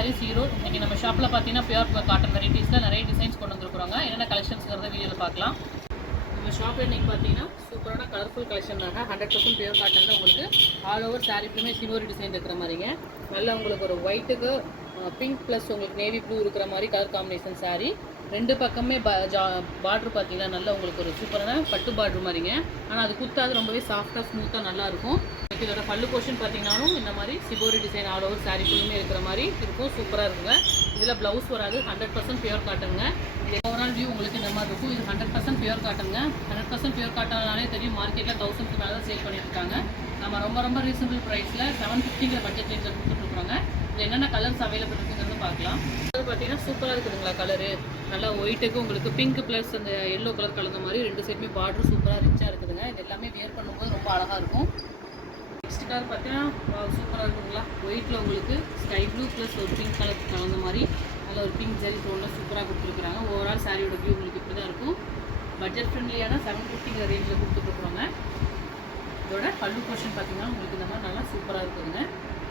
சாரீஸ் ஈரோடு. இன்றைக்கி நம்ம ஷாப்பில் பார்த்தீங்கன்னா பியூர் காட்டன் வெரைட்டிஸில் நிறைய டிசைன்ஸ் கொண்டு வந்துருக்குறாங்க. என்னென்ன கலெக்ஷன்ஸ்ங்கிறத வீடியோவில் பார்க்கலாம். நம்ம ஷாப்பில் இன்றைக்கி பார்த்தீங்கன்னா சூப்பரான கலர்ஃபுல் கலெக்ஷன் தாங்க. 100% பியூர் காட்டனில் உங்களுக்கு ஆல் ஓவர் சாரீக்குமே சில்வர் டிசைன் இருக்கிற மாதிரிங்க. நல்லா உங்களுக்கு ஒரு ஒயிட்டுக்கு பிங்க் ப்ளஸ் உங்களுக்கு நேவி ப்ளூ இருக்கிற மாதிரி கலர் காம்பினேஷன் சாரீ. ரெண்டு பக்கமே பார்ட்ரு பார்த்தீங்கன்னா நல்லா உங்களுக்கு ஒரு சூப்பரான பட்டு பார்ட்ரு மாதிரிங்க. ஆனால் அது குத்தாது, ரொம்பவே சாஃப்டாக ஸ்மூத்தாக நல்லாயிருக்கும். இதோட பல்லு போர்ஷன் பார்த்தீங்கன்னாலும் இந்த மாதிரி shibori design all over sari ஃபுல்லுமே இருக்கிற மாதிரி இருக்கும். சூப்பராக இருக்குங்க. இதில் ப்ளவுஸ் வராது. 100% பியூர் காட்டனுங்க. இது ஓவரால் வியூ உங்களுக்கு இந்த மாதிரி இருக்கும். இது 100% பியூர் காட்டனுங்க. 100% பியூர் காட்டனாலே தெரியும், மார்க்கெட்டில் 1000க்கு மேலே தான் சேல் பண்ணியிருக்காங்க. நம்ம ரொம்ப ரீசனபிள் ப்ரைஸில் 750 பட்ஜெட் ரேஞ்சில் கொடுத்துட்ருக்குறோங்க. இது என்னென்ன கலர்ஸ் அவைலபிள் இருக்குங்கிறது பார்க்கலாம். அது பார்த்தீங்கன்னா சூப்பராக இருக்குதுங்களா கலரு. நல்லா ஒயிட்டுக்கு உங்களுக்கு பிங்க் ப்ளஸ் அந்த எல்லோ கலர் கலந்த மாதிரி ரெண்டு சைடுமே பார்டர் சூப்பராக ரிச்சாக இருக்குதுங்க. இது எல்லாமே வியர் பண்ணும்போது ரொம்ப அழகாக இருக்கும். நெக்ஸ்ட் கலர் பார்த்தீங்கன்னா சூப்பராக இருக்குங்களா. ஒயிட்டில் உங்களுக்கு ஸ்கை ப்ளூ ப்ளஸ் ஒரு பிங்க் கலர் கலந்த மாதிரி நல்ல ஒரு பிங்க் ஜெல் டோனில் சூப்பராக கொடுத்துருக்குறாங்க. ஓவரால் சாரியோட வியூ உங்களுக்கு இப்படி தான் இருக்கும். பட்ஜெட் ஃப்ரெண்ட்லியான 750 ரேஞ்சில் கொடுத்துட்ருக்குறோங்க. இதோட பல்லு போர்ஷன் பார்த்தீங்கன்னா உங்களுக்கு இந்த மாதிரி நல்லா சூப்பராக இருக்குதுங்க.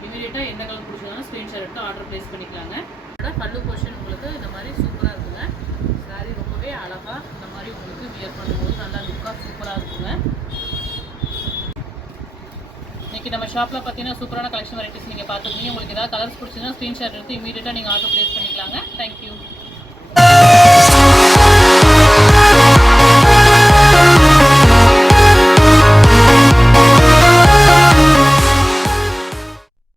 இமீடியட்டாக எந்த கலர் பிடிச்சதாலும் ஸ்க்ரீன்ஷாட் எடுத்து ஆர்டர் ப்ளேஸ் பண்ணிக்கலாங்க. இதோட பல்லு போர்ஷன் உங்களுக்கு இந்த மாதிரி சூப்பராக இருக்குங்க. சாரீ ரொம்பவே அழகாக இந்த மாதிரி உங்களுக்கு வியர் பண்ணும்போது நல்லா லுக்காக சூப்பராக இருக்குங்க. இன்றைக்கி நம்ம ஷாப்பில் பார்த்தீங்கன்னா சூப்பரான கலெக்ஷன் வெரைட்டிஸ் நீங்கள் பார்த்துருக்கீங்க. உங்களுக்கு ஏதாவது கலர்ஸ் பிடிச்சதுன்னா ஸ்க்ரீன்ஷாட் எடுத்து இமீடியட்டாக நீங்கள் ஆர்டர் ப்ளேஸ் பண்ணிக்கலாங்க. தேங்க்யூ.